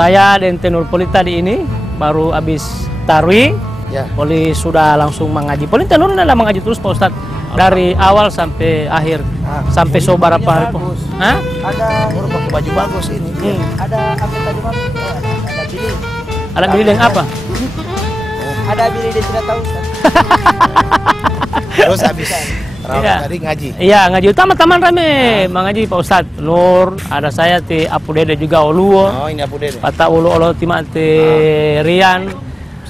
Saya dan Tenur Poli tadi ini baru habis tarwi. Ya. Poli sudah langsung mengaji. Poli Tenur adalah mengaji terus Pak Ustadz dari awal sampai akhir, sampai sobar apa? Hah? Ada pakai baju bagus ini. Ada apa tadi Bang? Ada bili. Ada bili yang apa? Ada bili dia tidak tahu. Terus habis Iya. tadi ngaji. Iya, ngaji utama taman rame, mengaji Pak Ustadz. Nur, ada saya ti Apu Dede juga Oluwo. Oh, ini Apu Dede. Pata Ulu Olo Timate Rian.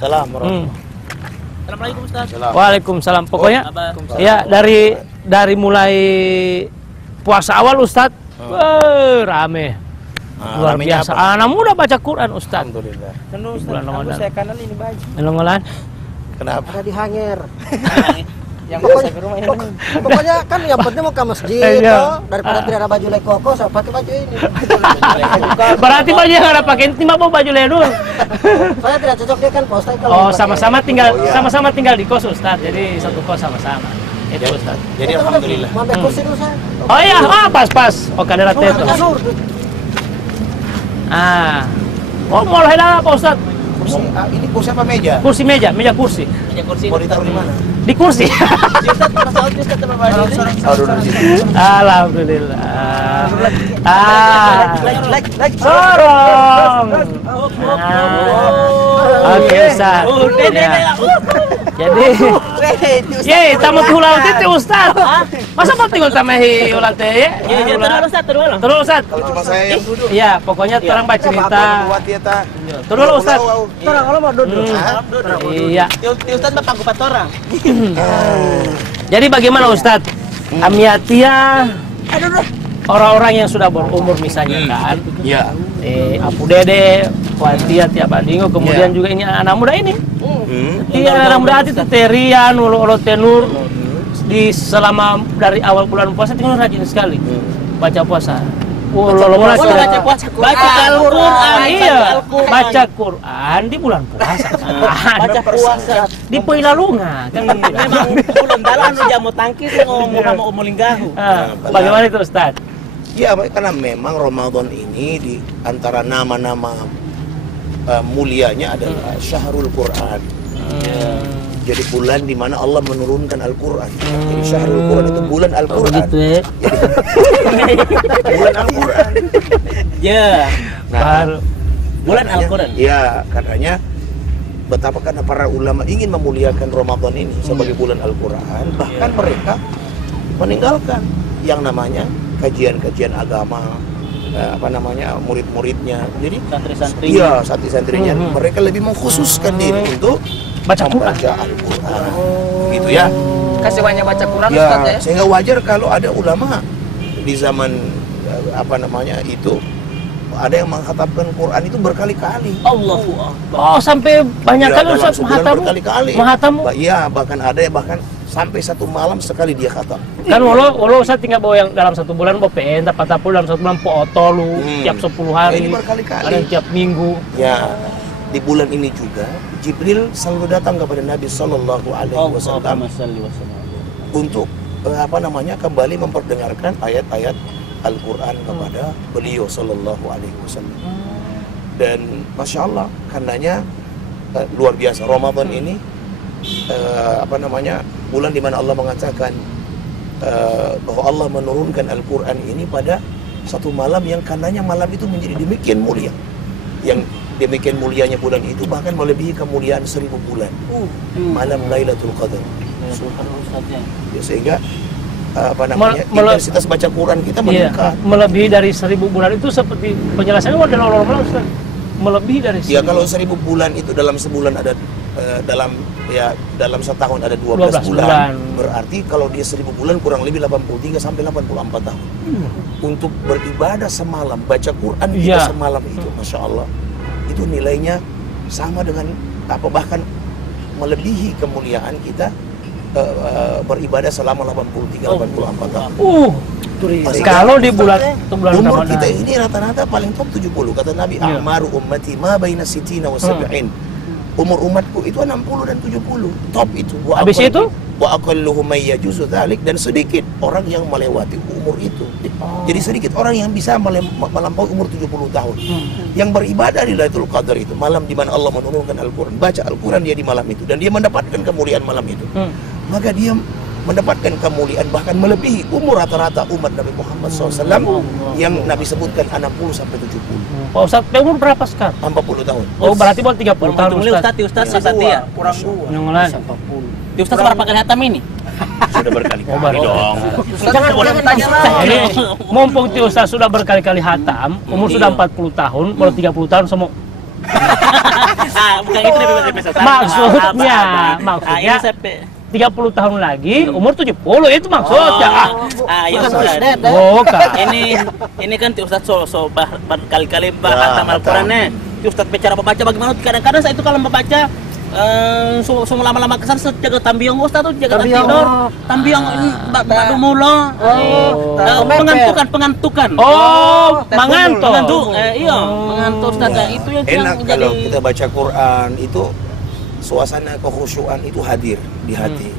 Salam warahmatullahi. Assalamualaikum Ustaz. Salam. Waalaikumsalam. Pokoknya Waalaikumsalam. ya dari mulai puasa awal Ustadz, rame. Luar ramenya biasa. apa? Anak muda baca Quran Ustadz. Alhamdulillah. Kan Ustaz, Bulan aku Ramadan. saya kenal ini baju. Ngelongolan. Kenapa? Ada di hanger. Yang saya ke rumah ini. Pokoknya kan yang penting mau ke masjid Iya. toh, daripada tidak ada baju lekoko saya pakai baju ini. Berarti baju yang ada pakai ini mau baju ledul. Saya tidak cocok dia kan postai kalau Oh, pakai. sama-sama tinggal di kos Ustadz. Jadi satu kos sama-sama. Itu Ustadz. Jadi alhamdulillah. Mau ambil kursi dulu saya. Oh iya, pas. Oh, kadera Nur, itu. ada Nur. Oh, mulai lah Pak Ustadz. Kursi, ini kursi apa meja? Kursi meja kursi. Mau ditaruh di mana? Di kursi. Oh, duduk di situ. Alhamdulillah. Like. Sorong. Oke, Ustaz. Jadi, ye, tamu pulau itu Ustaz. Masa mau tinggal sama ulat teh? Terus Ustaz. Kalau cuma saya yang duduk. Iya, pokoknya orang baca cerita. Kuat ya ta. Terus Ustaz. Orang kalau mau duduk. Iya. Ustaz bapak kupat orang. Jadi bagaimana Ustaz? Amiatia orang-orang yang sudah berumur misalnya kan, Iya. Apu Dede, Watia tiap Adingo, kemudian juga ini anak muda ini. Iya, anak muda hati itu Terian, Olo Tenur di selama dari awal bulan puasa tinggal rajin sekali baca puasa. Baca Al-Quran, iya, baca Quran di bulan puasa. Baca puasa. Di Poilalunga kan gitu. Memang bulan dalam jamu tangkis ngomong umulinggahu. Bagaimana itu Ustaz? Ya, karena memang Ramadan ini di antara nama-nama mulianya adalah Syahrul Quran. Jadi bulan di mana Allah menurunkan Al-Quran. Jadi Syahrul Quran itu bulan Al-Quran. Begitu ya. Bulan Al-Quran. Ya. Baru. Bulan Katanya- Al-Quran. Ya, katanya betapa karena para ulama ingin memuliakan Ramadan ini sebagai bulan Al-Quran, bahkan mereka meninggalkan yang namanya kajian-kajian agama, murid-muridnya. Jadi Santri-santri. iya, santri-santrinya mereka lebih mengkhususkan diri untuk Baca Quran. membaca Al-Quran. Gitu ya. Kasih banyak baca Quran Ya, Ustaz ya. sehingga wajar kalau ada ulama di zaman itu ada yang mengkhatamkan Quran itu berkali-kali. Allahu Akbar. Oh, sampai banyak Ya, kali dalam Ustaz sebulan mahatamu. berkali-kali. Mahatamu. Iya, bahkan ada yang sampai satu malam sekali dia khatam. Kan walau Ustaz tinggal bawa yang dalam satu bulan bawa PN, dapat dalam satu bulan po otolu tiap 10 hari. Ini berkali-kali. Ada yang tiap minggu. Ya, di bulan ini juga Jibril selalu datang kepada Nabi Sallallahu Alaihi Wasallam untuk kembali memperdengarkan ayat-ayat Al-Quran kepada beliau Sallallahu Alaihi Wasallam. Dan Masya Allah, karenanya luar biasa Ramadan ini bulan di mana Allah mengatakan bahwa Allah menurunkan Al-Quran ini pada satu malam yang karenanya malam itu menjadi demikian mulia. Yang demikian mulianya bulan itu bahkan melebihi kemuliaan 1000 bulan. Malam Lailatul Qadar. Ya, sehingga intensitas baca Quran kita meningkat. Melebihi dari 1000 bulan itu seperti penjelasannya adalah orang-orang Ustaz. Melebihi dari 1000. Ya, kalau 1000 bulan itu dalam sebulan ada dalam setahun ada 12 bulan. Berarti kalau dia 1000 bulan kurang lebih 83 sampai 84 tahun. Untuk beribadah semalam, baca Quran kita semalam itu, Masya Allah, itu nilainya sama dengan bahkan melebihi kemuliaan kita beribadah selama 83-84 tahun. Kalau di bulan umur Ramadan. kita ini rata-rata paling top 70. Kata Nabi, "A'maru ummati ma baina sittina wa sab'in." Umur umatku itu 60 dan 70. Top itu. Habis itu Wa aqalluhum may yajuzu dzalik, dan sedikit orang yang melewati umur itu. Jadi sedikit orang yang bisa melampaui umur 70 tahun. Yang beribadah di Lailatul Qadar itu, malam di mana Allah menurunkan Al-Qur'an, baca Al-Qur'an dia di malam itu, dan dia mendapatkan kemuliaan malam itu. Maka dia mendapatkan kemuliaan bahkan melebihi umur rata-rata umat Nabi Muhammad SAW yang Nabi sebutkan 60 sampai 70. Pak Ustadz, umur berapa sekarang? 40 tahun. Oh, berarti buat 30 tahun Ustadz ya. Kurang dua. Yang lain. Ustadz berapa kali hatam ini? Sudah berkali-kali baru. dong. Jangan tanya Jadi, mumpung Ti Ustadz sudah berkali-kali hatam, umur sudah 40 tahun, baru 30 tahun semua. Bukan itu Maksudnya, ini sampai 30 tahun lagi, umur 70, itu maksudnya. Ya sudah. Bukan. Ini kan Ti Ustadz so berkali-kali hatam Al-Qur'annya. Ti Ustadz bicara membaca bagaimana? Kadang-kadang saya itu kalau membaca semua lama-lama kesan jaga tambiong Ustaz tuh jaga tidur tambiong ini badu mula pengantukan mengantuk iya mengantuk Ustaz itu yang enak kalau kita baca Quran itu suasana kekhusyuan itu hadir di hati.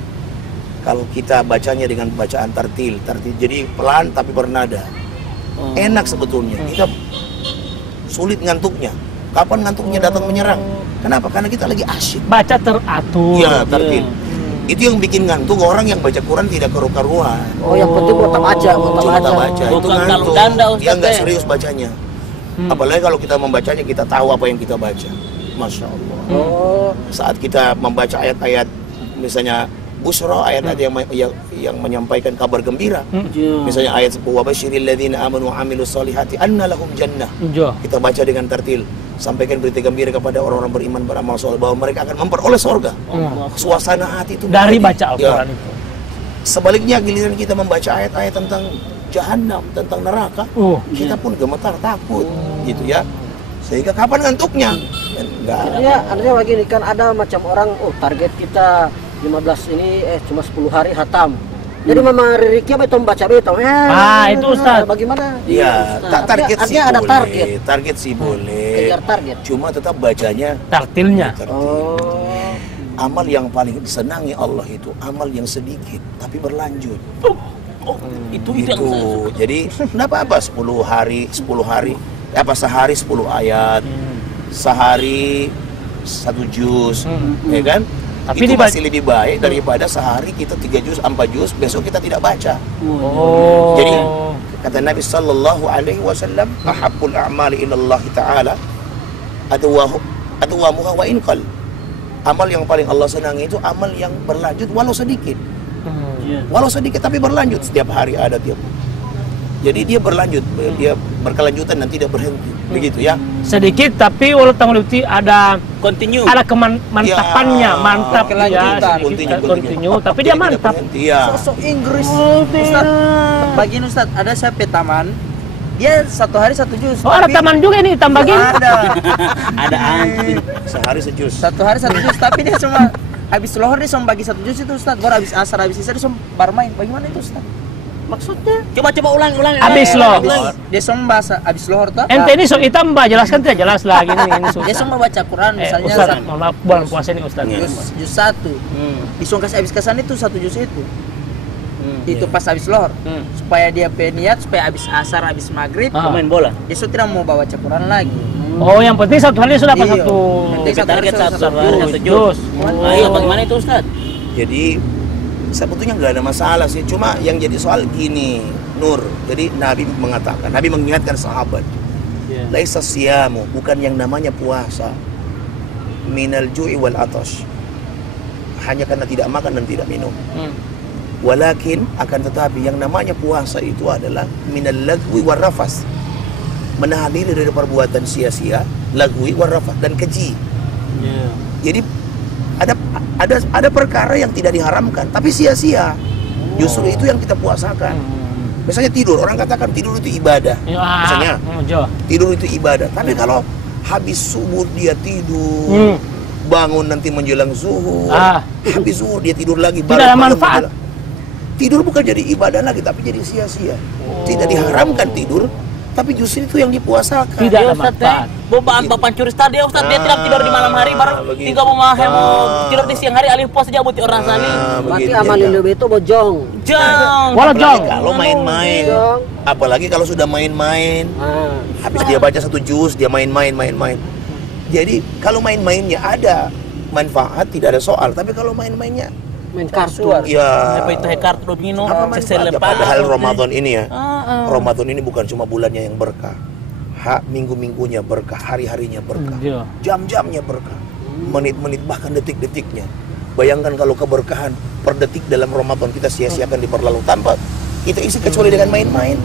Kalau kita bacanya dengan bacaan tartil jadi pelan tapi bernada enak sebetulnya. Kita sulit ngantuknya. Kapan ngantuknya datang menyerang? Kenapa? Karena kita lagi asyik. Baca teratur. Iya, tertib. Itu yang bikin ngantuk orang yang baca Quran tidak keruh-karuan. Oh, yang penting buat baca, Itu ngantuk. Dia nggak serius bacanya. Apalagi kalau kita membacanya, kita tahu apa yang kita baca. Masya Allah. Saat kita membaca ayat-ayat, misalnya Busra, ayat-ayat yang menyampaikan kabar gembira. Misalnya ayat 10, wa basyiril ladzina amanu wa amilus solihati anna lahum jannah. Kita baca dengan tartil. Sampaikan berita gembira kepada orang-orang beriman beramal soleh bahwa mereka akan memperoleh surga. Suasana hati itu dari baca Al-Quran itu. Sebaliknya giliran kita membaca ayat-ayat tentang jahanam, tentang neraka, kita pun gemetar takut, gitu ya. Sehingga kapan ngantuknya? Enggak. Artinya begini kan ada macam orang, target kita 15 ini cuma 10 hari hatam. Jadi memang Riki betul baca betul. Itu Ustaz. Bagaimana? Iya, target sih ada boleh. Target sih boleh. Kejar target. Cuma tetap bacanya tartilnya. Amal yang paling disenangi Allah itu amal yang sedikit tapi berlanjut. Itu. Jadi enggak apa-apa 10 hari, sehari 10 ayat. Sehari 1 juz, ya kan? Tapi itu masih lebih baik daripada sehari kita 3 juz, 4 juz, besok kita tidak baca. Jadi kata Nabi sallallahu alaihi wasallam, ahabbul a'mali ila Allah taala adwamuha wa inqal. Amal yang paling Allah senangi itu amal yang berlanjut walau sedikit. Walau sedikit tapi berlanjut, setiap hari ada tiap. Jadi dia berlanjut, dia berkelanjutan dan tidak berhenti. Begitu ya. Sedikit tapi walau tangguti ada continue. Ada kemantapannya, mantap ya. Continue, tapi dia mantap. Iya. Sosok Inggris. Ustaz, bagian Ustaz, ada siapa taman? Dia 1 hari 1 juz. Ada taman juga ini, tambah gini. Ada sehari sejuz. 1 hari 1 juz, tapi dia cuma habis lohor dia cuma bagi 1 juz itu Ustaz. Baru habis asar, habis isya dia cuma bermain. Bagaimana itu Ustaz? Maksudnya? Coba ulang. Habis lohor. Dia cuma bahasa habis lohor tuh. Ente ini so hitam mbak, jelaskan tidak jelas lagi ini susah. Dia cuma baca Quran misalnya. Ustaz, mohon maaf bulan puasa ini Ustaz. Juz 1. Disungkas habis kesan itu 1 juz itu. Itu pas habis lohor. Supaya dia niat supaya habis asar, habis maghrib main bola. Dia tidak mau baca Quran lagi. Oh, yang penting 1 hari sudah dapat 1. Target 1 juz. Ayo, bagaimana itu Ustaz? Jadi sebetulnya nggak ada masalah sih, cuma yang jadi soal gini, Nur. Jadi Nabi mengatakan, Nabi mengingatkan sahabat, laisa siyamu, bukan yang namanya puasa, minal ju'i wal atash, hanya karena tidak makan dan tidak minum. Walakin akan tetapi yang namanya puasa itu adalah minal lagwi war rafas, menahan diri dari perbuatan sia-sia, lagwi war rafas, dan keji. Jadi ada perkara yang tidak diharamkan tapi sia-sia, justru itu yang kita puasakan. Misalnya tidur, orang katakan tidur itu ibadah, misalnya tidur itu ibadah, tapi kalau habis subuh dia tidur, bangun nanti menjelang zuhur, habis zuhur dia tidur lagi, tidak ada manfaat. Tidur bukan jadi ibadah lagi tapi jadi sia-sia. Tidak diharamkan tidur, tapi justru itu yang dipuasakan. Tidak ada Ustaz, manfaat. beban bapak curi tadi Ustaz, dia tidak tidur di malam hari baru begitu. tinggal mau tidur di siang hari alih puas aja buat orang sali. Berarti amalin lebih itu bojong. Jang. Walau Apalagi jong. kalau main-main, apalagi kalau sudah main-main, habis dia baca satu juz, dia main-main. Jadi kalau main-mainnya ada manfaat, tidak ada soal. Tapi kalau main-mainnya, Main kartu. ya Apa itu kartu domino? apa manfaatnya? Padahal Ramadan ini ya, Ah, Ramadan ini bukan cuma bulannya yang berkah, minggu-minggunya berkah, hari-harinya berkah, Iya. jam-jamnya berkah, menit-menit bahkan detik-detiknya. Bayangkan kalau keberkahan per detik dalam Ramadan kita sia-siakan di berlalu tanpa kita isi kecuali dengan main-main.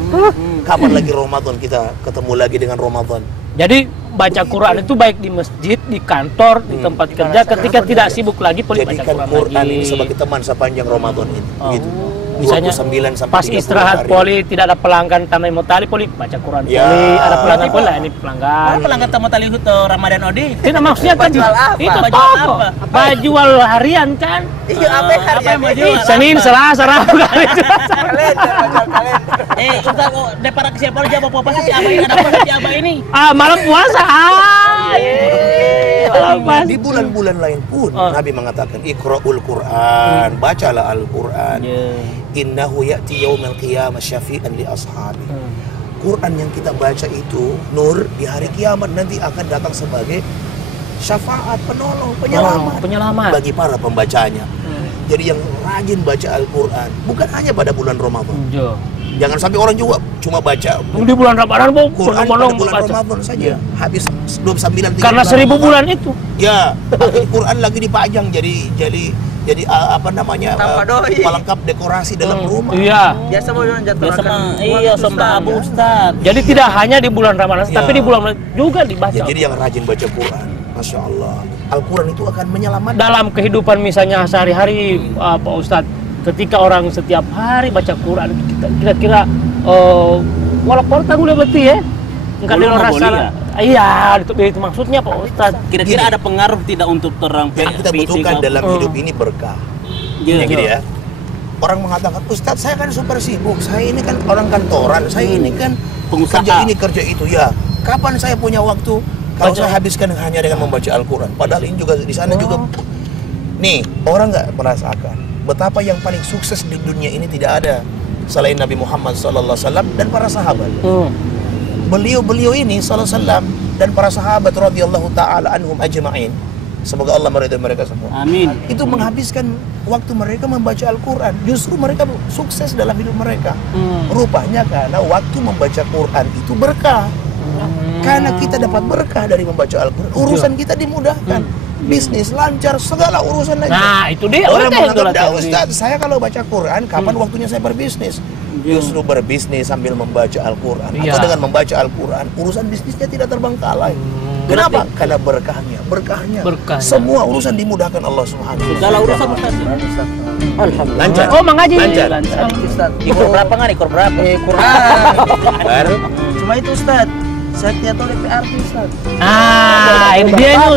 Kapan lagi Ramadan kita ketemu lagi dengan Ramadan? Jadi baca Quran itu baik di masjid, di kantor, di tempat kerja, ketika tidak sibuk lagi boleh baca Jadikan Quran Quran lagi. ini sebagai teman sepanjang Ramadan ini. Begitu. Misalnya 29 sampai pas 30 istirahat hari. poli tidak ada pelanggan tamai motali poli baca Quran Ya. poli, ada pelanggan Berarti, poli Pak, lah ini pelanggan. pelanggan tamu tali itu Ramadan Odi. Tidak maksudnya kan Jual apa? itu Jual toko. apa? Jual harian kan. Iya, apa hari Apa yang mau jual? Senin, Selasa, Rabu kali. kalender, baca kalender. Ustaz, kok depara ke siapa aja bapak sih abah ini ada apa sih abah ini? Malam puasa. Malam puasa. Di bulan-bulan lain pun Nabi mengatakan Iqra'ul Quran, bacalah Al-Quran. Innahu ya'ti yaumal qiyamah syafi'an li ashabi. Quran yang kita baca itu nur di hari kiamat nanti akan datang sebagai syafaat, penolong, Penyelamat. bagi para pembacanya. Jadi yang rajin baca Al-Quran bukan hanya pada bulan Ramadan. Jo. Jangan sampai orang juga cuma baca Di bulan Ramadan mau Quran pada bolong bulan baca. Ramadan saja. Habis 29 Karena 1000 bulan itu. Ya, Al-Quran lagi dipajang jadi apa namanya Tanpa doi. pelengkap dekorasi dalam rumah. Iya. Biasa mau jatuh Biasa mah iya sembah abu Ustaz. Jadi tidak hanya di bulan Ramadan, Ya. tapi di bulan juga dibaca. Ya, jadi yang rajin baca Quran, Masya Allah, Al-Quran itu akan menyelamatkan. Dalam kehidupan misalnya sehari-hari Pak Ustadz, ketika orang setiap hari baca Quran, kira-kira walaupun tanggung berarti ya, enggak ada Boleh mah rasa. boleh ya? Iya, itu maksudnya Pak Ustadz. Kira-kira Gini. ada pengaruh tidak untuk terang Yang kita butuhkan dalam hidup ini berkah. Iya, Ya gini ya. Orang mengatakan, Ustadz saya kan super sibuk, saya ini kan orang kantoran, saya ini kan Pengusaha. kerja ini kerja itu ya. Kapan saya punya waktu? Kalau saya habiskan hanya dengan membaca Al-Quran. Padahal ini juga di sana juga. Nih, orang nggak merasakan betapa yang paling sukses di dunia ini tidak ada selain Nabi Muhammad SAW dan para sahabat. Beliau-beliau ini SAW dan para sahabat radhiyallahu taala anhum ajma'in. Semoga Allah meridai mereka semua. Amin. Itu menghabiskan waktu mereka membaca Al-Quran. Justru mereka sukses dalam hidup mereka. Rupanya karena waktu membaca Quran itu berkah. Karena kita dapat berkah dari membaca Al-Quran. Urusan kita dimudahkan. Bisnis lancar, segala urusan lancar. Nah, itu dia. Orang Udah, menganggap, itulah "Dah, Ustaz, saya kalau baca Quran, kapan waktunya saya berbisnis?" Justru berbisnis sambil membaca Al-Quran. Iya. Atau dengan membaca Al-Quran, urusan bisnisnya tidak terbengkalai. Kenapa? Karena berkahnya. Berkahnya. Semua urusan dimudahkan Allah Subhanahu wa Segala taala. urusan Ustaz. Alhamdulillah. Lancar. Oh, mengaji. Lancar. Ustaz. Ikor berapa nggak? Ikor berapa? Quran. Baru. Cuma itu Ustaz. Saya tidak tahu DPR Ustaz. Ini dia itu.